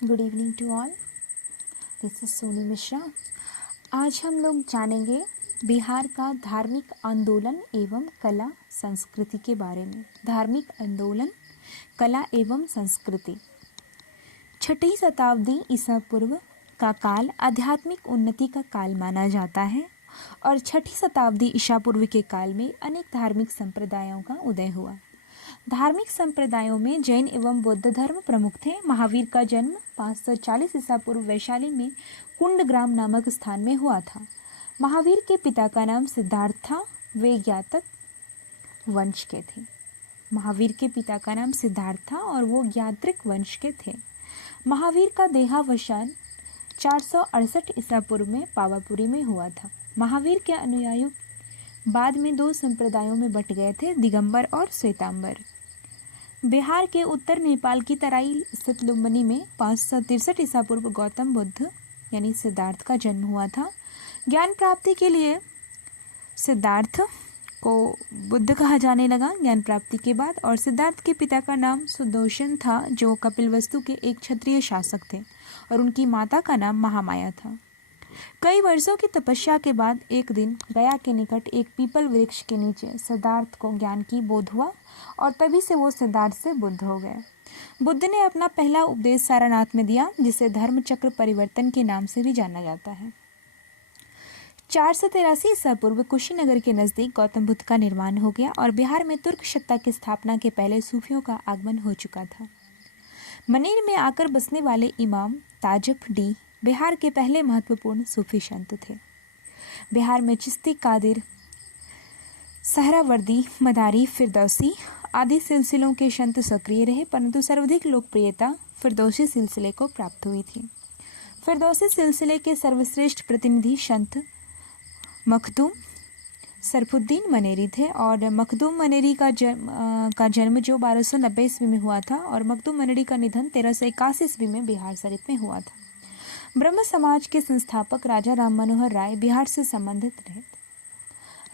Good evening to all. This is Soni Mishra. आज हम लोग जानेंगे बिहार का धार्मिक आंदोलन एवं कला संस्कृति के बारे में। धार्मिक आंदोलन, कला एवं संस्कृति। 6वीं शताब्दी ईसा पूर्व का काल आध्यात्मिक उन्नति का काल माना जाता है और 6वीं शताब्दी ईसा पूर्व के काल में अनेक धार्मिक संप्रदायों का उदय हुआ। धार्मिक संप्रदायों में जैन एवं बौद्ध धर्म प्रमुख थे। महावीर का जन्म 540 ईसा पूर्व वैशाली में कुंडग्राम नामक स्थान में हुआ था। महावीर के पिता का नाम सिद्धार्थ था। वे ज्ञातक वंश के थे। महावीर के पिता का नाम सिद्धार्थ था और वो ज्ञात्रिक वंश के थे। महावीर का देहावसान 468 ईसा पूर्व में पावापुरी में हुआ था। महावीर के अनुयायी बाद में 2 संप्रदायों में बट गए थे, दिगंबर और श्वेतांबर। बिहार के उत्तर नेपाल की तराई स्थित लुम्बिनी में 563 ईसा पूर्व गौतम बुद्ध यानी सिद्धार्थ का जन्म हुआ था। ज्ञान प्राप्ति के लिए सिद्धार्थ को बुद्ध कहा जाने लगा ज्ञान प्राप्ति के बाद। और सिद्धार्थ के पिता का नाम सुदर्शन था, जो कपिलवस्तु के एक क्षत्रिय शासक थे, और उनकी माता का नाम महामाया था। कई वर्षों की तपस्या के बाद एक दिन गया के निकट एक पीपल वृक्ष के नीचे सिद्धार्थ को ज्ञान की बोध हुआ और तभी से वो सिद्धार्थ से बुद्ध हो गए। बुद्ध ने अपना पहला उपदेश सारनाथ में दिया, जिसे धर्म चक्र परिवर्तन के नाम से भी जाना जाता है। 483 ईसा पूर्व कुशीनगर के नजदीक गौतम बुद्ध का निर्माण हो गया और बिहार में तुर्क सत्ता की स्थापना के पहले सूफियों का आगमन हो चुका था। मनेर में आकर बसने वाले इमाम ताजफ डी बिहार के पहले महत्वपूर्ण सूफी संत थे। बिहार में चिश्ती, कादिर, सहरावर्दी, मदारी, फिरदौसी आदि सिलसिलों के संत सक्रिय रहे, परंतु सर्वाधिक लोकप्रियता फिरदौसी सिलसिले को प्राप्त हुई थी। फिरदौसी सिलसिले के सर्वश्रेष्ठ प्रतिनिधि संत मखदूम सरफुद्दीन मनेरी थे और मखदूम मनेरी का जन्म जो 1290 ईस्वी में हुआ था और मखदूम मनेरी का निधन 1381 ईस्वी में बिहार शरीफ में हुआ था। ब्रह्म समाज के संस्थापक राजा राम मनोहर राय बिहार से संबंधित रहे।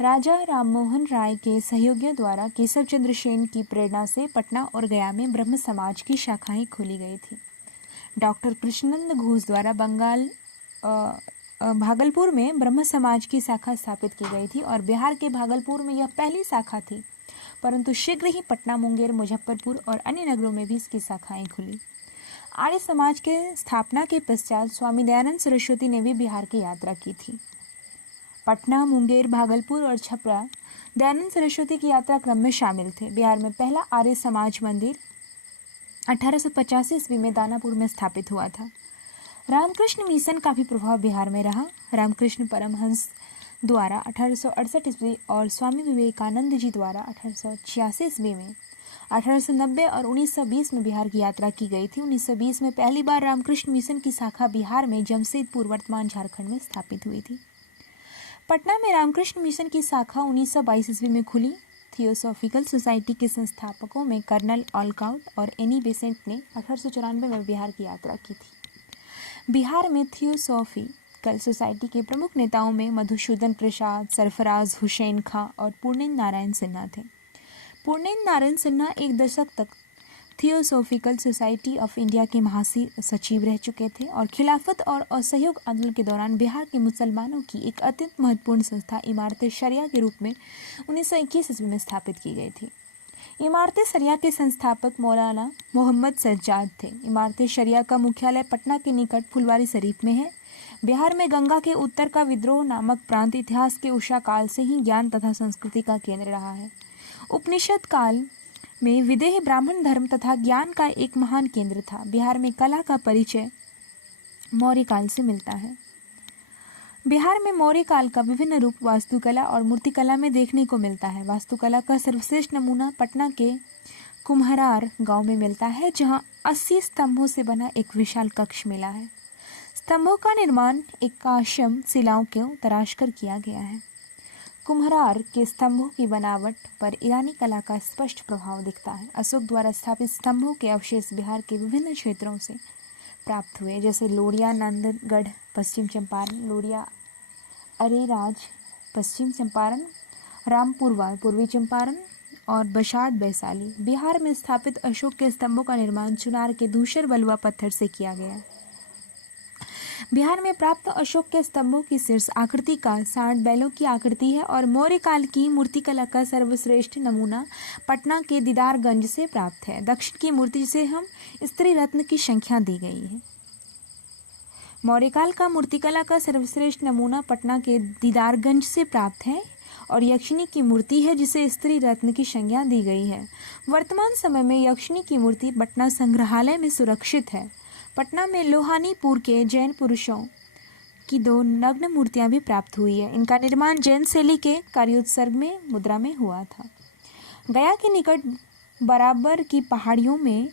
राजा राममोहन राय के सहयोगियों द्वारा केशव चंद्र सेन की प्रेरणा से पटना और गया में ब्रह्म समाज की शाखाएं खोली गई थी। डॉक्टर कृष्णनंद घोष द्वारा भागलपुर में ब्रह्म समाज की शाखा स्थापित की गई थी और बिहार के भागलपुर में यह पहली शाखा थी, परंतु शीघ्र ही पटना, मुंगेर, मुजफ्फरपुर और अन्य नगरों में भी इसकी शाखाएं खुली। आर्य समाज के स्थापना के पश्चात स्वामी दयानंद सरस्वती ने भी बिहार की यात्रा की थी। पटना, मुंगेर, भागलपुर और छपरा दयानंद सरस्वती की यात्रा क्रम में शामिल थे। बिहार में पहला आर्य समाज मंदिर 1885 ईस्वी में दानापुर में स्थापित हुआ था। रामकृष्ण मिशन का भी प्रभाव बिहार में रहा। रामकृष्ण परमहंस द्वारा 1868 ईस्वी और स्वामी विवेकानंद जी द्वारा 1886 ईस्वी में 1890 और 1920 में बिहार की यात्रा की गई थी। 1920 में पहली बार रामकृष्ण मिशन की शाखा बिहार में जमशेदपुर वर्तमान झारखंड में स्थापित हुई थी। पटना में रामकृष्ण मिशन की शाखा 1922 ईस्वी में खुली। थियोसॉफिकल सोसाइटी के संस्थापकों में कर्नल ऑलकाउट और एनी बेसेंट ने 1894 में बिहार की यात्रा की थी। बिहार में थियोसॉफिकल सोसाइटी के प्रमुख नेताओं में मधुसूदन प्रसाद, सरफराज हुसैन खां और पूर्णेंद्र नारायण सिन्हा थे। पूर्णेंद्र नारायण सिन्हा एक दशक तक थियोसॉफिकल सोसाइटी ऑफ इंडिया के महासचिव रह चुके थे और खिलाफत और असहयोग आंदोलन के दौरान बिहार के मुसलमानों की एक अत्यंत महत्वपूर्ण संस्था इमारत शरिया के रूप में 1921 ईस्वी में स्थापित की गई थी। इमारत शरिया के संस्थापक मौलाना मोहम्मद सज्जाद थे। इमारत शरिया का मुख्यालय पटना के निकट फुलवारी शरीफ में है। बिहार में गंगा के उत्तर का विद्रोह नामक प्रांत इतिहास के उषा काल से ही ज्ञान तथा संस्कृति का केंद्र रहा है। उपनिषद काल में विदेह ब्राह्मण धर्म तथा ज्ञान का एक महान केंद्र था। बिहार में कला का परिचय मौर्य काल से मिलता है। बिहार में मौर्य काल का विभिन्न रूप वास्तुकला और मूर्तिकला में देखने को मिलता है। वास्तुकला का सर्वश्रेष्ठ नमूना पटना के कुम्हरार गांव में मिलता है, जहां 80 स्तंभों से बना एक विशाल कक्ष मिला है। स्तंभों का निर्माण एकाश्म शिलाओं को तराशकर किया गया है। कुम्हरार के स्तंभों की बनावट पर ईरानी कला का स्पष्ट प्रभाव दिखता है। अशोक द्वारा स्थापित स्तंभों के अवशेष बिहार के विभिन्न क्षेत्रों से प्राप्त हुए, जैसे लोरिया नंदगढ़ पश्चिम चंपारण, लोरिया अरेराज पश्चिम चंपारण, रामपुरवार पूर्वी चंपारण, और बशाड वैशाली। बिहार में स्थापित अशोक के स्तंभों का निर्माण चुनार के धूसर बलुआ पत्थर से किया गया। बिहार में प्राप्त अशोक के स्तंभों की शीर्ष आकृति का सांड बैलों की आकृति है और मौर्य काल की मूर्तिकला का सर्वश्रेष्ठ नमूना पटना के दीदारगंज से प्राप्त है। दक्षिण की मूर्ति जिसे हम स्त्री रत्न की संख्या दी गई है। मौर्य काल का मूर्तिकला का सर्वश्रेष्ठ नमूना पटना के दीदारगंज से प्राप्त है और यक्षिणी की मूर्ति है जिसे स्त्री रत्न की संज्ञा दी गई है। वर्तमान समय में यक्षिणी की मूर्ति पटना संग्रहालय में सुरक्षित है। पटना में लोहानीपुर के जैन पुरुषों की 2 नग्न मूर्तियां भी प्राप्त हुई है। इनका निर्माण जैन शैली के कार्योत्सर्ग में मुद्रा में हुआ था। गया के निकट बराबर की पहाड़ियों में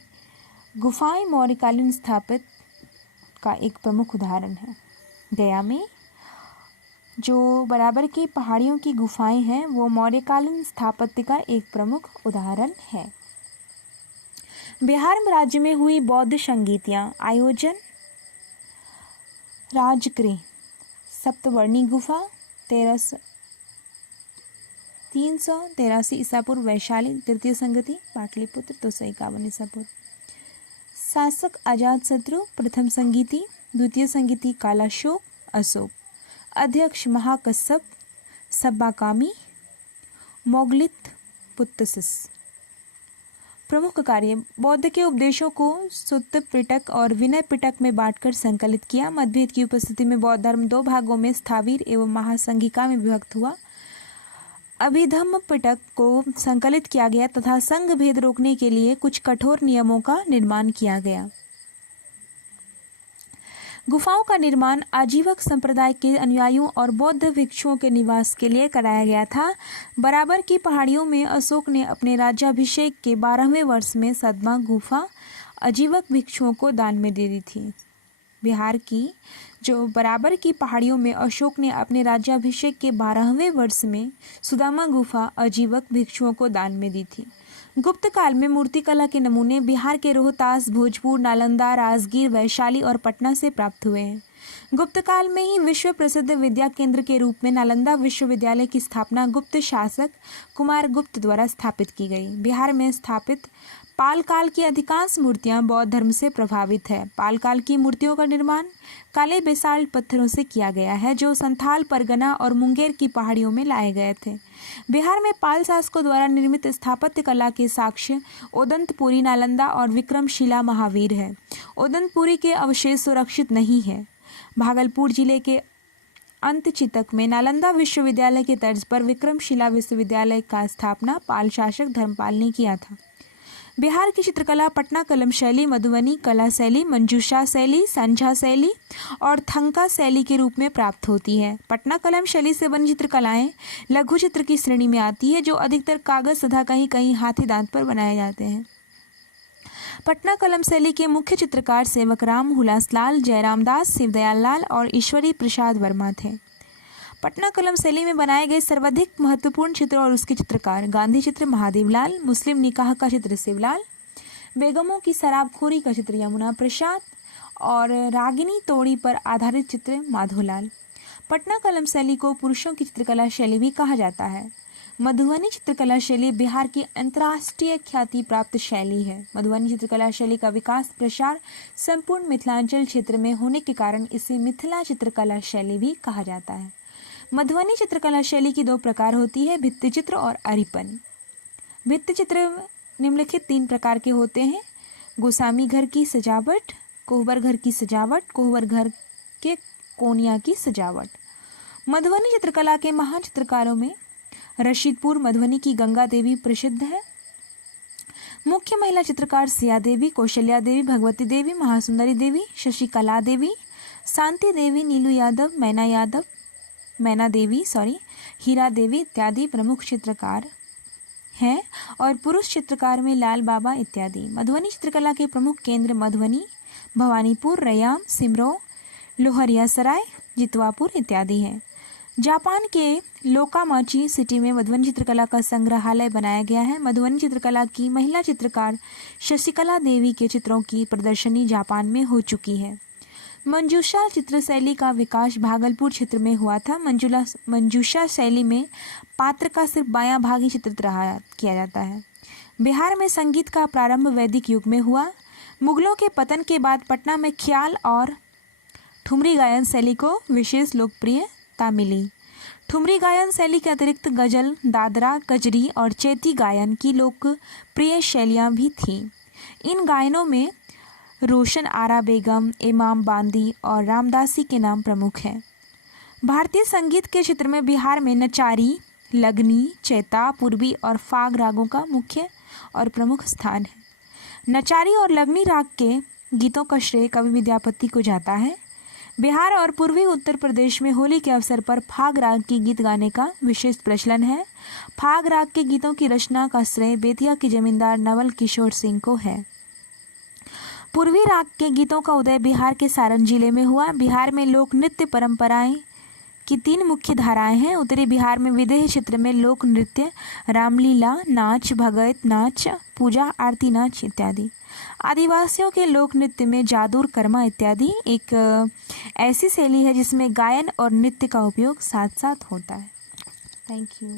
गुफाएं मौर्यकालीन स्थापित का एक प्रमुख उदाहरण है। गया में जो बराबर की पहाड़ियों की गुफाएं हैं वो मौर्यकालीन स्थापत्य का एक प्रमुख उदाहरण है। बिहार राज्य में हुई बौद्ध संगीतियाँ आयोजन राजगृह सप्तवर्णी गुफा 383 ईसा पूर्व वैशाली तृतीय संगति पाटलिपुत्र 251 ईसा पूर्व। शासक अजातशत्रु प्रथम संगीति द्वितीय संगीति कालाशोक अशोक। अध्यक्ष महाकश्यप सब्बाकामी मोगलित पुत्तसिस। प्रमुख कार्य बौद्ध के उपदेशों को सुत्त पिटक और विनय पिटक में बांटकर संकलित किया। मतभेद की उपस्थिति में बौद्ध धर्म 2 भागों में स्थावीर एवं महासंघिका में विभक्त हुआ। अभिधम्म पिटक को संकलित किया गया तथा संघ भेद रोकने के लिए कुछ कठोर नियमों का निर्माण किया गया। गुफाओं का निर्माण आजीवक संप्रदाय के अनुयायियों और बौद्ध भिक्षुओं के निवास के लिए कराया गया था। बराबर की पहाड़ियों में अशोक ने अपने राज्याभिषेक के 12वें वर्ष में सदमा गुफा आजीवक भिक्षुओं को दान में दे दी थी। बिहार की जो बराबर की पहाड़ियों में अशोक ने अपने राज्याभिषेक के 12वें वर्ष में सुदामा गुफा आजीवक भिक्षुओं को दान में दी थी। गुप्त काल में मूर्तिकला के नमूने बिहार के रोहतास, भोजपुर, नालंदा, राजगीर, वैशाली और पटना से प्राप्त हुए हैं। गुप्त काल में ही विश्व प्रसिद्ध विद्या केंद्र के रूप में नालंदा विश्वविद्यालय की स्थापना गुप्त शासक कुमार गुप्त द्वारा स्थापित की गई। बिहार में स्थापित पाल काल की अधिकांश मूर्तियां बौद्ध धर्म से प्रभावित है। पाल काल की मूर्तियों का निर्माण काले बेसाल्ट पत्थरों से किया गया है जो संथाल, परगना और मुंगेर की पहाड़ियों में लाए गए थे। बिहार में पाल शासकों द्वारा निर्मित स्थापत्य कला के साक्ष्य ओदंतपुरी, नालंदा और विक्रमशिला महावीर है। ओदंतपुरी के अवशेष सुरक्षित नहीं है। भागलपुर जिले के अंतचितक में नालंदा विश्वविद्यालय के तर्ज पर विक्रमशिला विश्वविद्यालय का स्थापना पाल शासक धर्मपाल ने किया था। बिहार की चित्रकला पटना कलम शैली, मधुबनी कला शैली, मंजूषा शैली, संझा शैली और थंका शैली के रूप में प्राप्त होती है। पटना कलम शैली से बनी चित्रकलाएं लघु चित्र की श्रेणी में आती है जो अधिकतर कागज तथा कहीं कहीं हाथी दांत पर बनाए जाते हैं। पटना कलम शैली के मुख्य चित्रकार सेवकराम, हुलासलाल, जयराम दास, शिवदयाल लाल और ईश्वरी प्रसाद वर्मा थे। पटना कलम शैली में बनाए गए सर्वाधिक महत्वपूर्ण चित्र और उसके चित्रकार गांधी चित्र महादेव लाल, मुस्लिम निकाह का चित्र शिवलाल, बेगमों की शराबखोरी का चित्र यमुना प्रसाद और रागिनी तोड़ी पर आधारित चित्र माधोलाल। पटना कलम शैली को पुरुषों की चित्रकला शैली भी कहा जाता है। मधुबनी चित्रकला शैली बिहार की अंतर्राष्ट्रीय ख्याति प्राप्त शैली है। मधुबनी चित्रकला शैली का विकास प्रसार संपूर्ण मिथिलांचल क्षेत्र में होने के कारण इसे मिथिला चित्रकला शैली भी कहा जाता है। मधुबनी चित्रकला शैली की 2 प्रकार होती है, भित्ति चित्र और अरिपन। भित्ति चित्र निम्नलिखित 3 प्रकार के होते हैं: गोसामी घर की सजावट, कोहबर घर की सजावट, कोहबर घर के कोनिया की सजावट। मधुबनी चित्रकला के महान चित्रकारों में रशीदपुर मधुबनी की गंगा देवी प्रसिद्ध है। मुख्य महिला चित्रकार सिया देवी, कौशल्या देवी, भगवती देवी, महासुंदरी देवी, शशिकला देवी, शांति देवी, नीलू यादव, मैना देवी, हीरा देवी इत्यादि प्रमुख चित्रकार हैं और पुरुष चित्रकार में लाल बाबा इत्यादि। मधुबनी चित्रकला के प्रमुख केंद्र मधुबनी, भवानीपुर, रैयाम, सिमरो, लोहरियासराय, जितवापुर इत्यादि हैं। जापान के लोकामाची सिटी में मधुबनी चित्रकला का संग्रहालय बनाया गया है। मधुबनी चित्रकला की महिला चित्रकार शशिकला देवी के चित्रों की प्रदर्शनी जापान में हो चुकी है। मंजूषा चित्र शैली का विकास भागलपुर क्षेत्र में हुआ था। मंजूषा शैली में पात्र का सिर्फ बायां भाग ही चित्रित किया जाता है। बिहार में संगीत का प्रारंभ वैदिक युग में हुआ। मुगलों के पतन के बाद पटना में ख्याल और ठुमरी गायन शैली को विशेष लोकप्रियता मिली। ठुमरी गायन शैली के अतिरिक्त गजल, दादरा, कजरी और चैती गायन की लोकप्रिय शैलियाँ भी थीं। इन गायनों में रोशन आरा बेगम, इमाम बांदी और रामदासी के नाम प्रमुख हैं। भारतीय संगीत के क्षेत्र में बिहार में नचारी, लगनी, चैता, पूर्वी और फाग रागों का मुख्य और प्रमुख स्थान है। नचारी और लगनी राग के गीतों का श्रेय कवि विद्यापति को जाता है। बिहार और पूर्वी उत्तर प्रदेश में होली के अवसर पर फाग राग की गीत गाने का विशेष प्रचलन है। फाग राग के गीतों की रचना का श्रेय बेतिया के जमींदार नवल किशोर सिंह को है। पूर्वी राग के गीतों का उदय बिहार के सारण जिले में हुआ। बिहार में लोक नृत्य परंपराएं की 3 मुख्य धाराएं हैं। उत्तरी बिहार में विदेह क्षेत्र में लोक नृत्य, रामलीला नाच, भगत नाच, पूजा आरती नाच इत्यादि। आदिवासियों के लोक नृत्य में जादूर, कर्मा इत्यादि एक ऐसी शैली है जिसमें गायन और नृत्य का उपयोग साथ साथ होता है। Thank you.